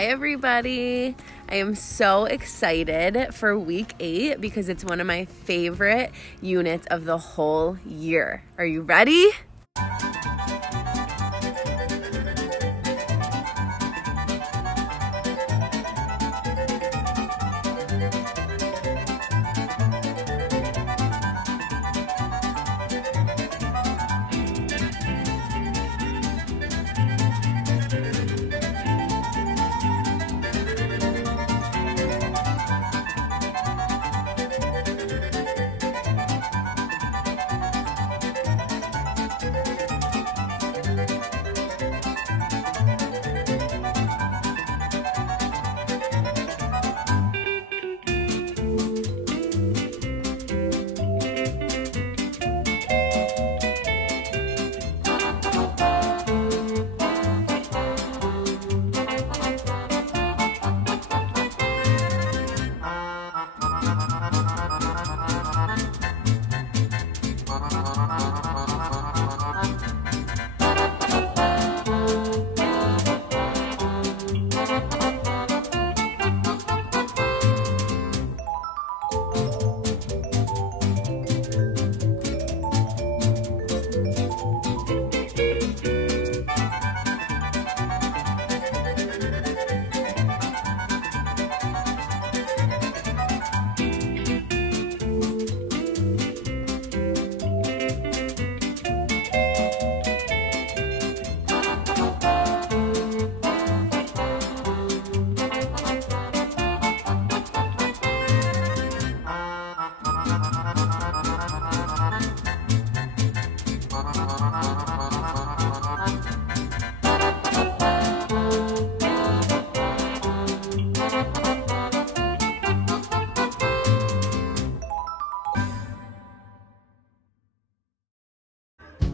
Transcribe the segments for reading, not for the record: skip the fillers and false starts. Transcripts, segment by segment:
Hi everybody. I am so excited for week 8 because it's one of my favorite units of the whole year. Are you ready?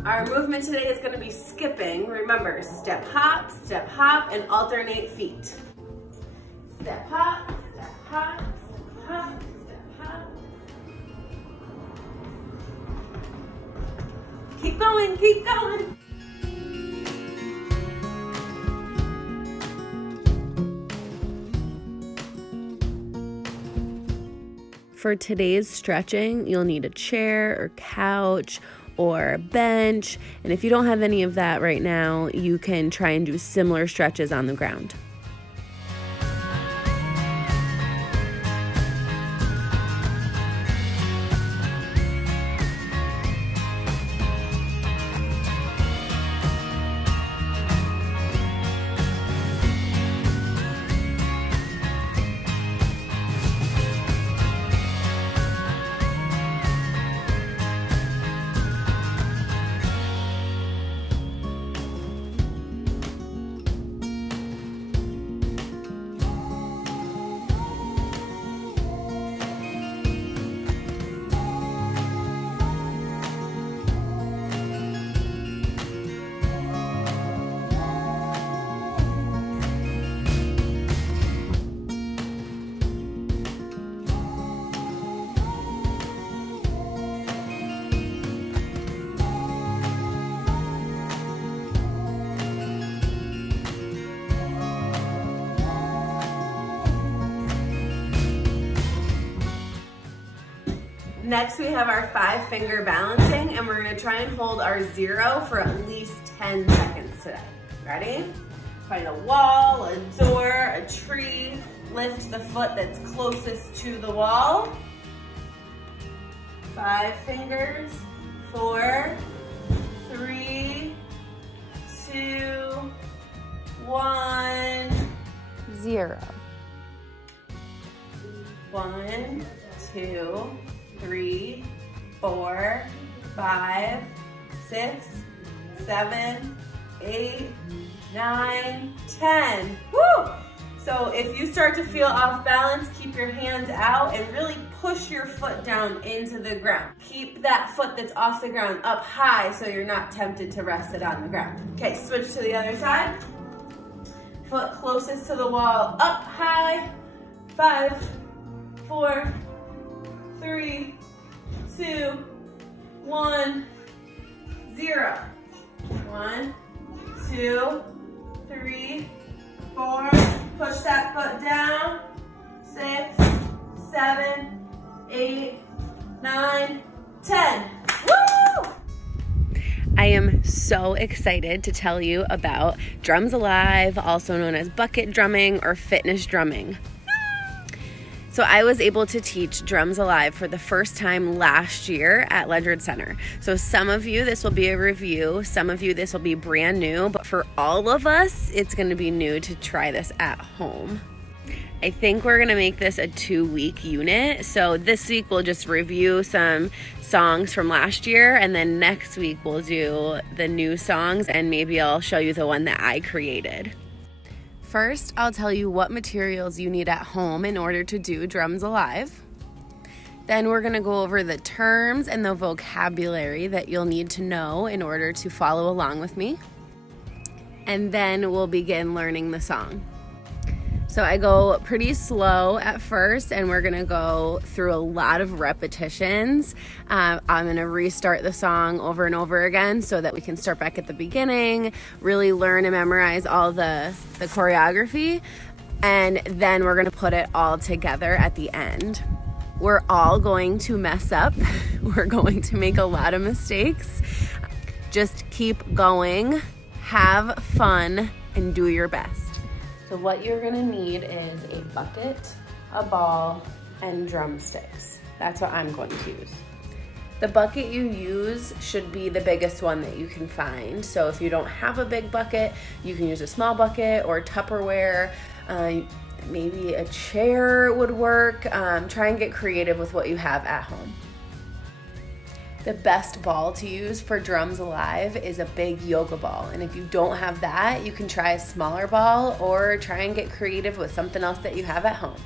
Our movement today is going to be skipping. Remember, step, hop, and alternate feet. Step, hop, step, hop, step, hop, step, hop. Keep going, keep going. For today's stretching, you'll need a chair or couch or bench, and if you don't have any of that right now, you can try and do similar stretches on the ground. Next, we have our 5-finger balancing, and we're gonna try and hold our 0 for at least 10 seconds today. Ready? Find a wall, a door, a tree. Lift the foot that's closest to the wall. 5 fingers, 4, 3, 2, 1, 0. 1, 2, 3, 4, 5, 6, 7, 8, 9, 10. Woo! So if you start to feel off balance, keep your hands out and really push your foot down into the ground. Keep that foot that's off the ground up high so you're not tempted to rest it on the ground. Okay, switch to the other side. Foot closest to the wall, up high. 5, 4, 3, 2, 1, 0. 1, 2, 3, 4, Push that foot down. 6, 7, 8, 9, 10. Woo! I am so excited to tell you about Drums Alive, also known as bucket drumming or fitness drumming. So I was able to teach Drums Alive for the first time last year at Ledyard Center. So some of you, this will be a review. Some of you, this will be brand new. But for all of us, it's going to be new to try this at home. I think we're going to make this a 2-week unit. So this week we'll just review some songs from last year. And then next week we'll do the new songs. And maybe I'll show you the one that I created. First, I'll tell you what materials you need at home in order to do Drums Alive. Then we're going to go over the terms and the vocabulary that you'll need to know in order to follow along with me. And then we'll begin learning the song. So I go pretty slow at first, and we're gonna go through a lot of repetitions. I'm gonna restart the song over and over again so that we can start back at the beginning, really learn and memorize all the choreography, and then we're gonna put it all together at the end. We're all going to mess up. We're going to make a lot of mistakes. Just keep going, have fun, and do your best. So what you're gonna need is a bucket, a ball, and drumsticks. That's what I'm going to use. The bucket you use should be the biggest one that you can find. So if you don't have a big bucket, you can use a small bucket or Tupperware. Maybe a chair would work. Try and get creative with what you have at home. The best ball to use for Drums Alive is a big yoga ball. And if you don't have that, you can try a smaller ball or try and get creative with something else that you have at home.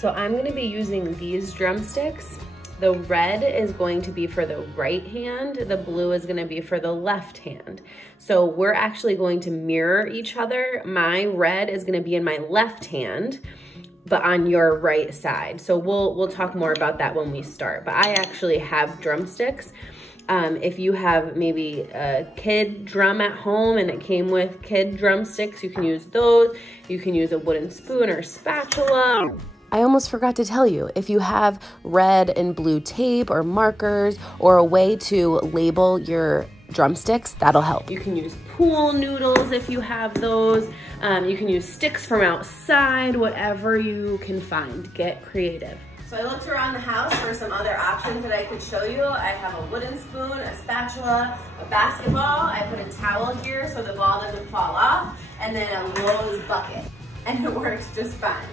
So I'm gonna be using these drumsticks. The red is going to be for the right hand. The blue is gonna be for the left hand. So we're actually going to mirror each other. My red is gonna be in my left hand, but on your right side. So we'll talk more about that when we start. But I actually have drumsticks. If you have maybe a kid drum at home and it came with kid drumsticks, you can use those. You can use a wooden spoon or spatula. I almost forgot to tell you, if you have red and blue tape or markers or a way to label your drumsticks, that'll help. You can use pool noodles if you have those. You can use sticks from outside, whatever you can find. Get creative. So I looked around the house for some other options that I could show you. I have a wooden spoon, a spatula, a basketball. I put a towel here so the ball doesn't fall off, and then a Lowe's bucket. And it works just fine.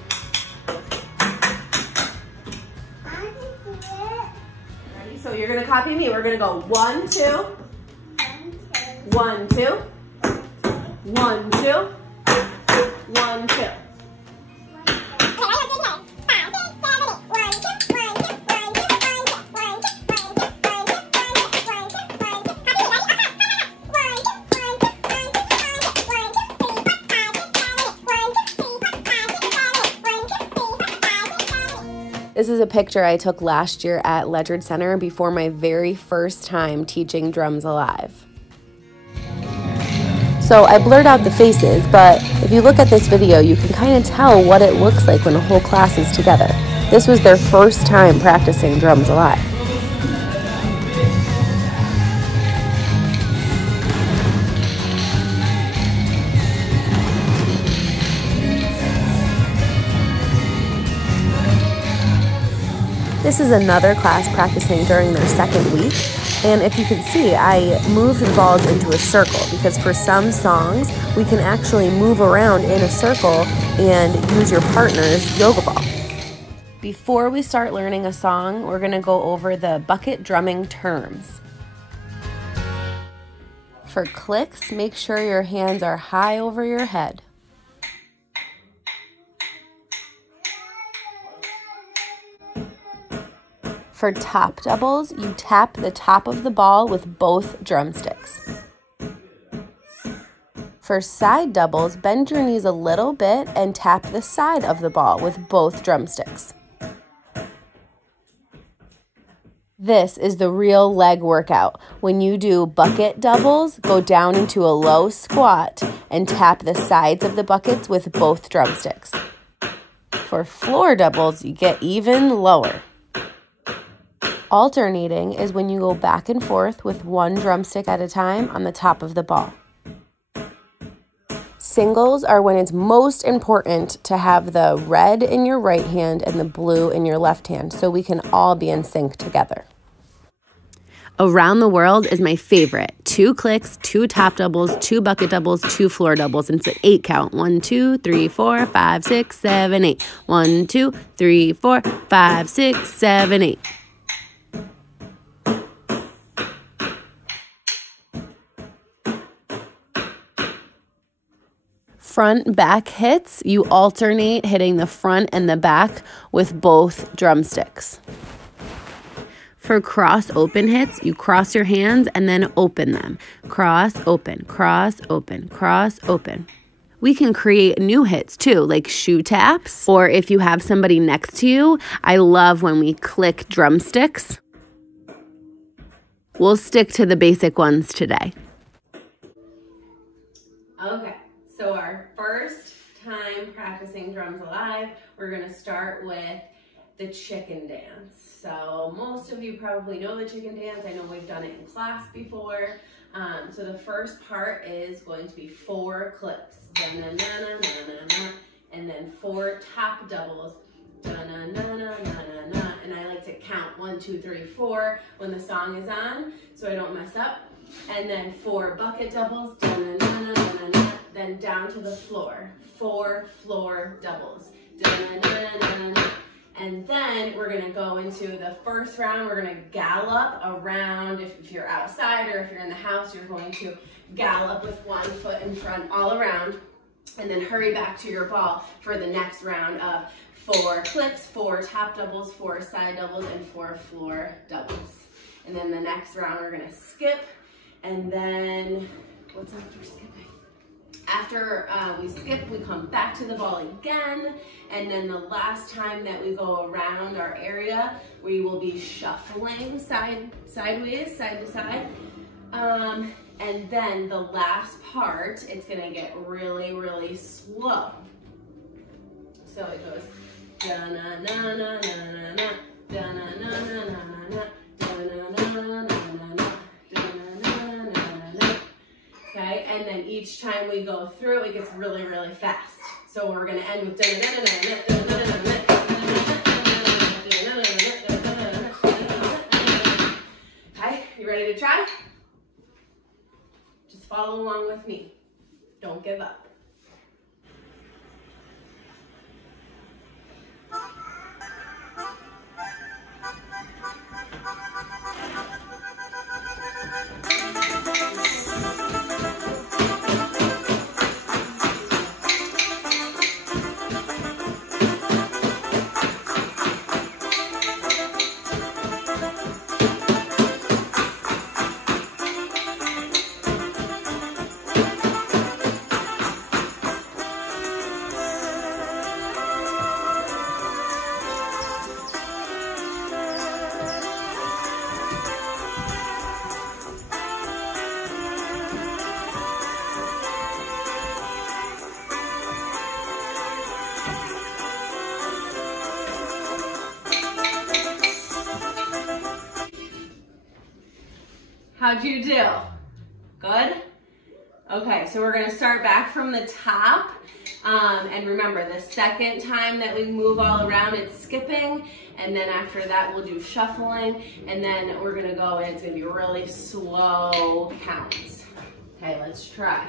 Ready? So you're gonna copy me. We're gonna go 1, 2. 1, 2. 1, 2. 1, 2. This is a picture I took last year at Ledyard Center before my very first time teaching Drums Alive. So I blurred out the faces, but if you look at this video, you can kind of tell what it looks like when a whole class is together. This was their first time practicing Drums Alive. This is another class practicing during their second week. And if you can see, I moved the balls into a circle because for some songs, we can actually move around in a circle and use your partner's yoga ball. Before we start learning a song, we're gonna go over the bucket drumming terms. For clicks, make sure your hands are high over your head. For top doubles, you tap the top of the ball with both drumsticks. For side doubles, bend your knees a little bit and tap the side of the ball with both drumsticks. This is the real leg workout. When you do bucket doubles, go down into a low squat and tap the sides of the buckets with both drumsticks. For floor doubles, you get even lower. Alternating is when you go back and forth with one drumstick at a time on the top of the ball. Singles are when it's most important to have the red in your right hand and the blue in your left hand so we can all be in sync together. Around the world is my favorite. 2 clicks, 2 top doubles, 2 bucket doubles, 2 floor doubles, and it's an 8 count. 1, 2, 3, 4, 5, 6, 7, 8. 1, 2, 3, 4, 5, 6, 7, 8. Front back hits, you alternate hitting the front and the back with both drumsticks. For cross open hits, you cross your hands and then open them. Cross, open, cross, open, cross, open. We can create new hits too, like shoe taps, or if you have somebody next to you, I love when we click drumsticks. We'll stick to the basic ones today. Okay. So our first time practicing drums alive, we're gonna start with the chicken dance. So most of you probably know the chicken dance. I know we've done it in class before. So the first part is going to be 4 clicks. Da-na-na-na-na-na-na, and then 4 top doubles. Da-na-na-na-na-na-na, and I like to count 1, 2, 3, 4 when the song is on so I don't mess up. And then 4 bucket doubles. Da-na-na-na-na-na. Then down to the floor, 4 floor doubles. And then we're gonna go into the first round. We're gonna gallop around. If you're outside or if you're in the house, you're going to gallop with 1 foot in front all around, and then hurry back to your ball for the next round of 4 clicks, 4 top doubles, 4 side doubles, and 4 floor doubles. And then the next round, we're gonna skip, and then, what's after skipping? After we skip, we come back to the ball again, and then the last time that we go around our area, we will be shuffling sideways, side to side. And then the last part, it's gonna get really, really slow. So it goes da-na-na-na-na-na-na, da-na-na-na-na-na-na, da-na-na-na-na-na-na. Okay, and then each time we go through, it gets really, really fast. So we're gonna end with okay, you ready to try? Just follow along with me. Don't give up. How'd you do? Good? Okay, so we're gonna start back from the top. And remember, the second time that we move all around, it's skipping. And then after that, we'll do shuffling. And then we're gonna go, and it's gonna be really slow counts. Okay, let's try.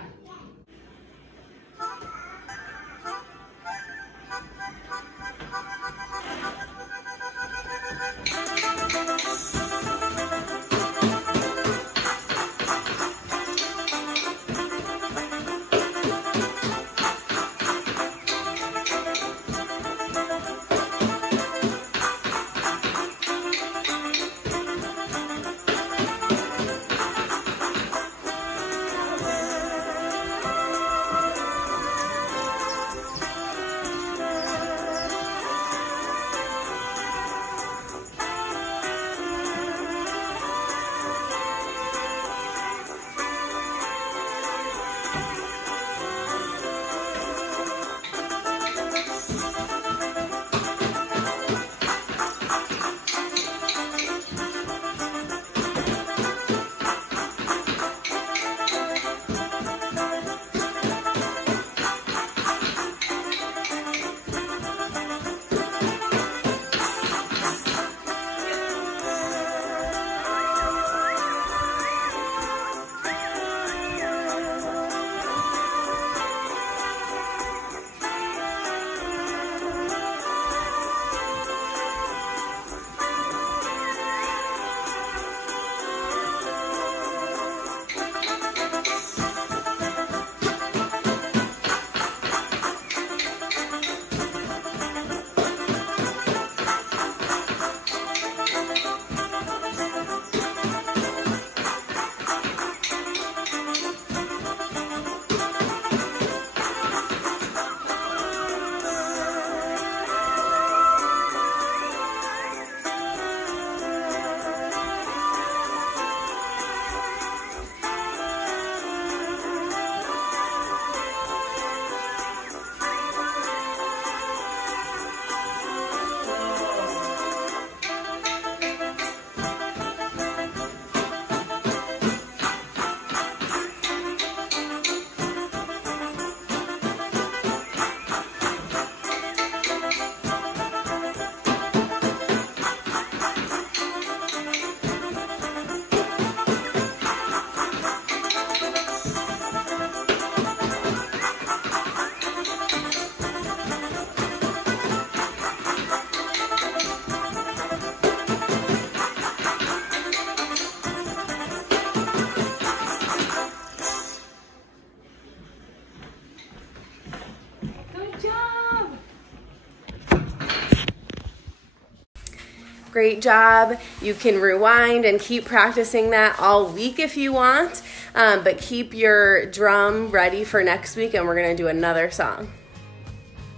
Great job. You can rewind and keep practicing that all week if you want, but keep your drum ready for next week, and we're going to do another song.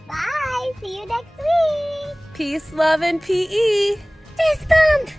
Bye. See you next week. Peace, love, and PE. Fist bump.